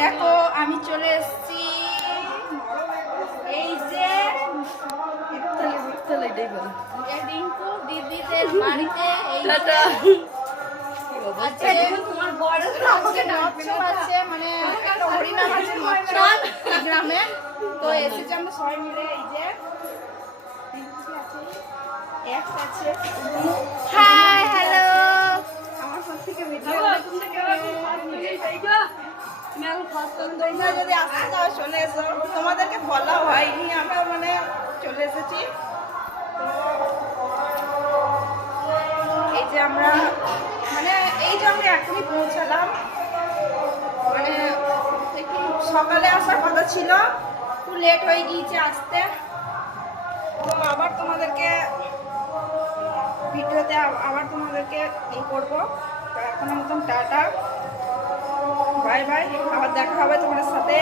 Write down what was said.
দেখো আমি চলে এসেছি এই যে রিঙ্কু দিদিদের বাড়িতে। তোমার বড় আজকে মৎস্য আছে, মানে একটা হরিনাম আছে মৎস্য গ্রামে, তো এসেছি আমরা সবাই মিলে। এই যে হাই হ্যালো, আমার ফোন থেকে ভিডিও তোমরা যদি আসতে চাও চলে এসো, তোমাদেরকে বলা হয়নি, আমরা মানে চলে এসেছি। এই যে আমরা মানে এই যে আমরা এখনই পৌঁছালাম, মানে একটু সকালে আসার কথা ছিল, একটু লেট হয়ে গিয়েছে আসতে। তো আবার তোমাদেরকে ভিডিওতে আবার তোমাদেরকে করবো। তো এখনো মতন টাটা, বাই বাই, আবার দেখা হবে তোমাদের সাথে।